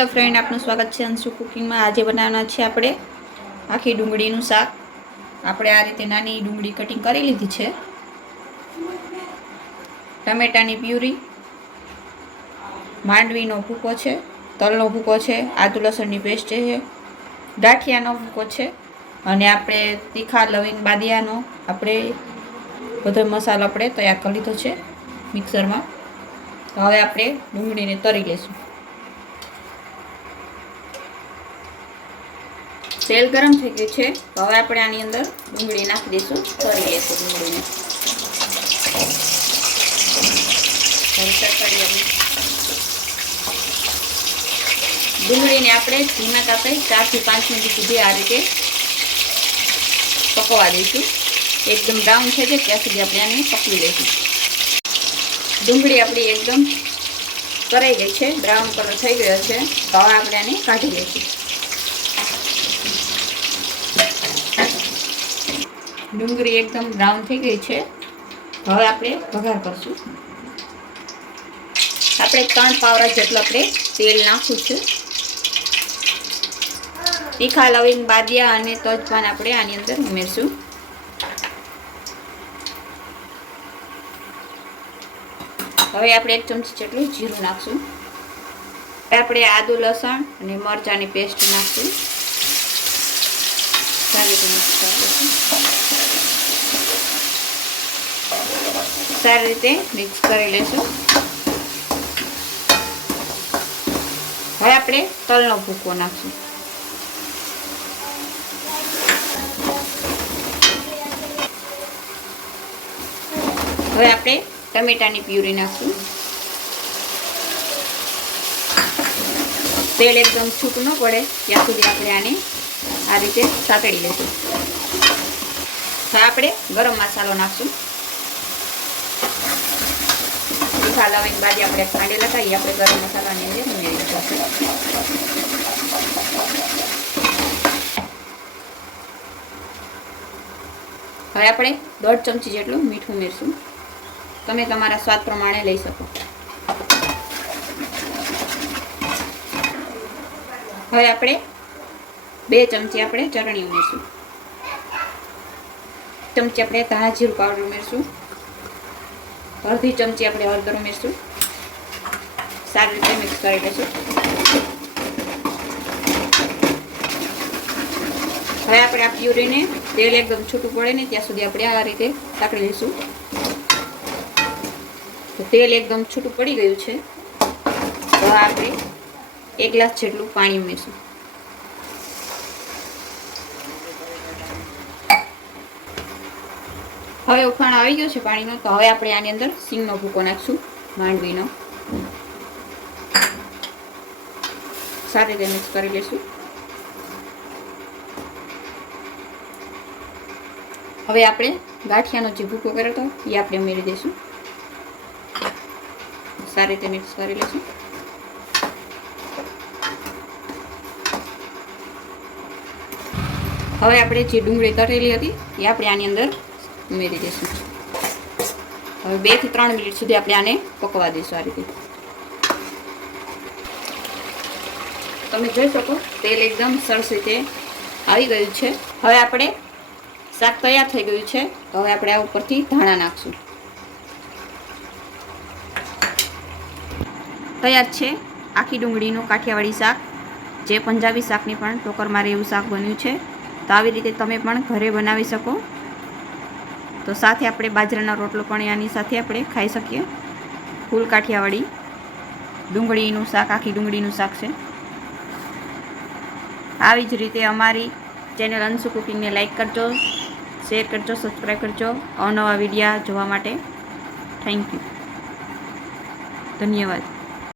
Hello friend, આપનું સ્વાગત છે અંશુ કુકિંગમાં। આજે બનાવવાના છે આપણે આખી ડુંગળીનું શાક। આપણે આ રીતે નાની ડુંગળી કટિંગ કરી લીધી છે, ટમેટાની પ્યુરી, માંડવીનો ભૂકો છે, તલનો ભૂકો છે, આદુ લસણની પેસ્ટ છે, ગાંઠિયાનો ભૂકો છે અને આપણે તીખા લવિંગ બાદિયાનો આપણે બધો મસાલો આપણે તૈયાર કરી લીધો છે મિક્સરમાં। હવે આપણે ડુંગળીને તળી લઈશું। તેલ ગરમ થઈ ગયું છે, તો હવે આપણે આની અંદર ડુંગળી નાખી દઈશું, તળી લઈશું ડુંગળીને। ડુંગળીને આપણે ધીમા તાપે 4 થી 5 મિનિટ સુધી આ રીતે પકવા દઈશું। એકદમ બ્રાઉન થઈ જાય ત્યાં સુધી આપણે આને પકવી લઈશું। ડુંગળી આપણી એકદમ કરાઈ ગઈ છે, બ્રાઉન કલર થઈ ગયો છે, તો હવે આપણે આને કાઢી લઈશું। ડુંગળી એકદમ બ્રાઉન થઈ ગઈ છે, હવે આપણે વઘાર કરશું। આપણે 3 પાવડા જેટલું આપણે તેલ નાખવું છે। તીખા લવિંગ બાદિયા અને તજપાન આપણે આની અંદર ઉમેરશું। હવે આપણે 1 ચમચી જેટલું જીરું નાખશું। આપણે આદુ લસણ અને મરચાંની પેસ્ટ નાખશું। સારી રીતે મિક્સ કરી લઈશું। હવે આપણે તલનો ભૂકો નાખશું। હવે આપણે ટમેટાની પ્યુરી નાખશું। તેલ એકદમ છૂટું ન પડે ત્યાં સુધી આપણે આને આ રીતે સાતળી લઈશું। હવે આપણે ગરમ મસાલો નાખશું। તીખા લવિંગ બાદી આપણે ખાંડેલા હતા એ આપણે ગરમ મસાલાની અંદર ઉમેરી દઈશું। હવે આપણે 1.5 ચમચી જેટલું મીઠું ઉમેરશું। તમે તમારા સ્વાદ પ્રમાણે લઈ શકો। હવે આપણે 2 ચમચી આપણે ચટણી ઉમેરશું। 1 ચમચી આપણે ધાણા જીરું પાવડર ઉમેરશું। અડધી ચમચી આપણે હળદર ઉમેરશું। સારી રીતે મિક્સ કરી લઈશું। હવે આપણે આ પ્યુરીને તેલ એકદમ છૂટું પડે ને ત્યાં સુધી આપણે આ રીતે સાંકળી લઈશું। તો તેલ એકદમ છૂટું પડી ગયું છે, તો આપણે 1 ગ્લાસ જેટલું પાણી ઉમેરશું। હવે ઉફાણ આવી ગયો છે પાણીનો, તો હવે આપણે આની અંદર સિંગનો ભૂકો નાખશું, માંડવીનો। સારી રીતે મિક્સ કરી લઈશું। હવે આપણે ગાંઠિયાનો જે ભૂકો કર્યો હતો એ આપણે ઉમેરી દઈશું। સારી રીતે મિક્સ કરી લઈશું। હવે આપણે જે ડુંગળી તળેલી હતી એ આપણે આની અંદર ઉમેરી દઈશું। હવે 2 થી 3 મિનિટ સુધી આપણે આને પકવા દઈશું આ રીતે। તમે જોઈ શકો તેલ એકદમ સરસ રીતે આવી ગયું છે। હવે આપણે શાક તૈયાર થઈ ગયું છે, તો હવે આપણે આ ઉપરથી ધાણા નાખશું। તૈયાર છે આખી ડુંગળીનું કાઠિયાવાડી શાક, જે પંજાબી શાકની પણ ટોકર મારે એવું શાક બન્યું છે। તો આવી રીતે તમે પણ ઘરે બનાવી શકો। તો સાથે આપણે બાજરાનો રોટલો પણ આની સાથે આપણે ખાઈ શકીએ। ફૂલ કાઠિયાવાડી ડુંગળીનું શાક, આખી ડુંગળીનું શાક છે। આવી જ રીતે અમારી ચેનલ અંશુ કુકિંગને લાઈક કરજો, શેર કરજો, સબસ્ક્રાઈબ કરજો અવનવા વિડીયા જોવા માટે। થેન્ક યુ, ધન્યવાદ।